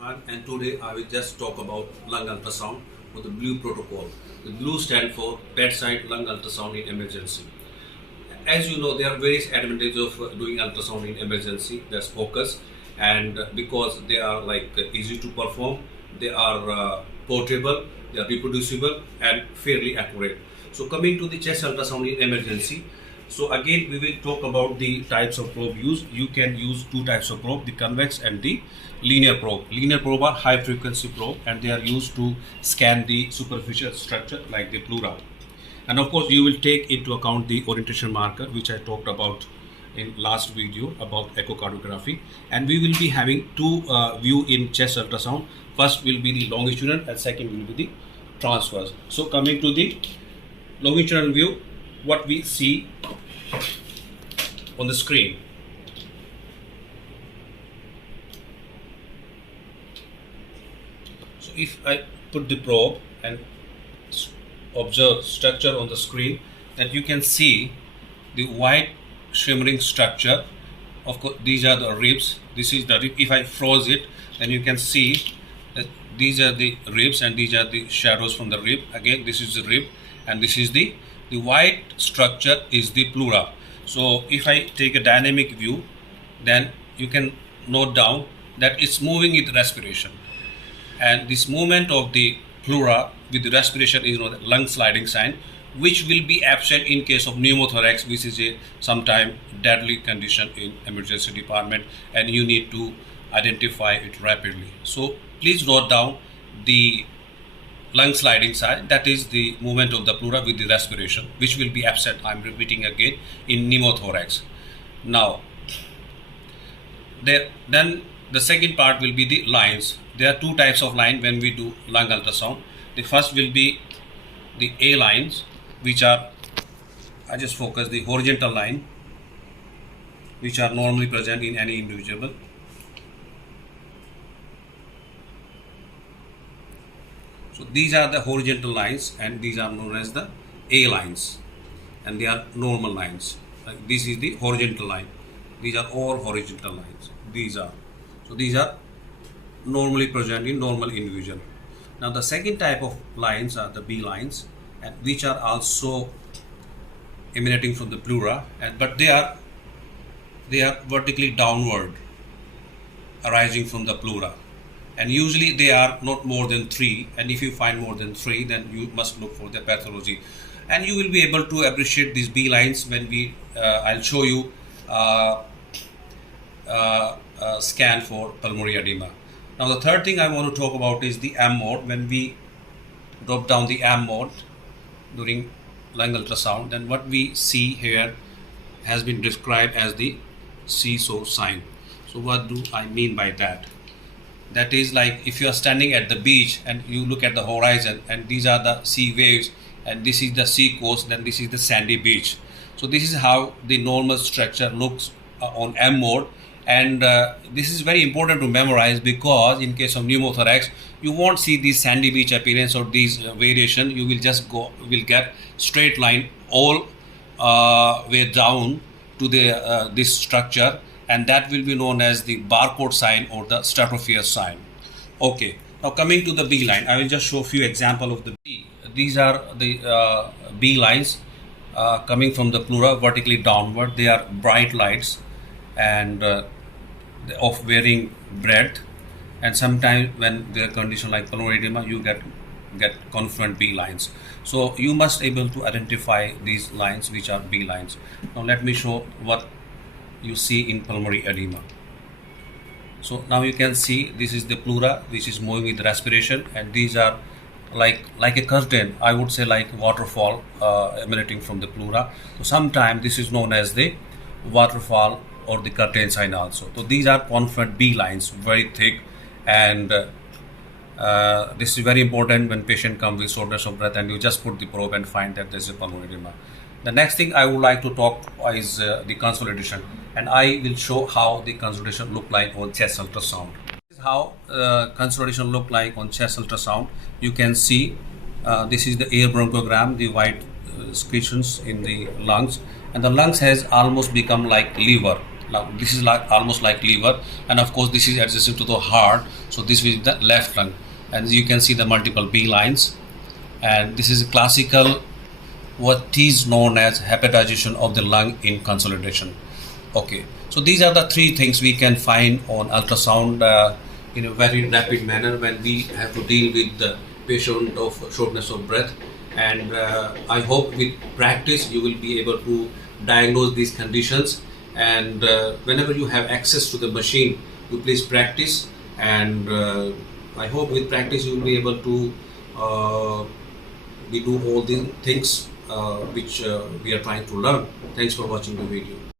Johan, and today I will just talk about lung ultrasound or the Blue protocol. The Blue stand for bedside lung ultrasound in emergency. As you know, there are various advantages of doing ultrasound in emergency. There's focus, and because they are easy to perform, they are portable, they are reproducible, and fairly accurate. So coming to the chest ultrasound in emergency. So again, we will talk about the types of probe used. You can use two types of probe, the convex and the linear probe. Linear probe are high frequency probe and they are used to scan the superficial structure like the pleura. And of course, you will take into account the orientation marker, which I talked about in last video about echocardiography. And we will be having two view in chest ultrasound. First will be the longitudinal and second will be the transverse. So coming to the longitudinal view, what we see on the screen. So if I put the probe and observe structure on the screen, that you can see the white shimmering structure. Of course, these are the ribs. This is the rib. If I froze it, then you can see that these are the ribs and these are the shadows from the rib. Again, this is the rib and this is the white structure is the pleura. So if I take a dynamic view, then you can note down that it's moving with respiration. And this movement of the pleura with the respiration is known as lung sliding sign, which will be absent in case of pneumothorax, which is a sometime deadly condition in emergency department, and you need to identify it rapidly. So please note down the lung sliding sign, that is the movement of the pleura with the respiration, which will be absent, I'm repeating again, in pneumothorax. Now, then the second part will be the lines. There are two types of line when we do lung ultrasound. The first will be the A lines, which are, I just focus the horizontal line, which are normally present in any individual. So these are the horizontal lines and these are known as the A lines and they are normal lines. This is the horizontal line. These are all horizontal lines. These are normally present in normal individual. Now the second type of lines are the B lines, and which are also emanating from the pleura, but they are vertically downward arising from the pleura. And usually they are not more than 3, and if you find more than 3, then you must look for the pathology. And you will be able to appreciate these B lines when we I'll show you scan for pulmonary edema. Now the third thing I want to talk about is the M mode. When we drop down the M mode during lung ultrasound, then what we see here has been described as the seesaw sign. So what do I mean by that? That is like if you are standing at the beach and you look at the horizon and these are the sea waves and this is the sea coast, then this is the sandy beach. So this is how the normal structure looks on M mode, and this is very important to memorize, because in case of pneumothorax you won't see this sandy beach appearance or these variation. You will just will get straight line all way down to the this structure, and that will be known as the barcode sign or the stratosphere sign. Okay, now coming to the B line, I will just show a few examples of the B. These are the B lines coming from the pleura vertically downward. They are bright lights and of varying breadth, and sometimes when there are condition like pulmonary edema, you get confluent B lines. So you must able to identify these lines which are B lines. Now let me show what you see in pulmonary edema. So now you can see this is the pleura which is moving with respiration, and these are like a curtain, I would say, like waterfall emanating from the pleura. So sometimes this is known as the waterfall or the curtain sign also. So these are confluent B lines, very thick, and this is very important when patient comes with shortness of breath and you just put the probe and find that there is a pulmonary edema. The next thing I would like to talk is the consolidation, and I will show how the consolidation look like on chest ultrasound. This is how consolidation look like on chest ultrasound. You can see this is the air bronchogram, the white secretions in the lungs, and the lungs has almost become like liver. Now this is like almost like liver, and of course this is adjacent to the heart. So this is the left lung, and you can see the multiple B lines, and this is a classical what is known as hepatization of the lung in consolidation. Okay, so these are the three things we can find on ultrasound in a very rapid manner when we have to deal with the patient of shortness of breath. And I hope with practice you will be able to diagnose these conditions. And whenever you have access to the machine, you please practice. And I hope with practice you will be able to we do all the things which we are trying to learn. Thanks for watching the video.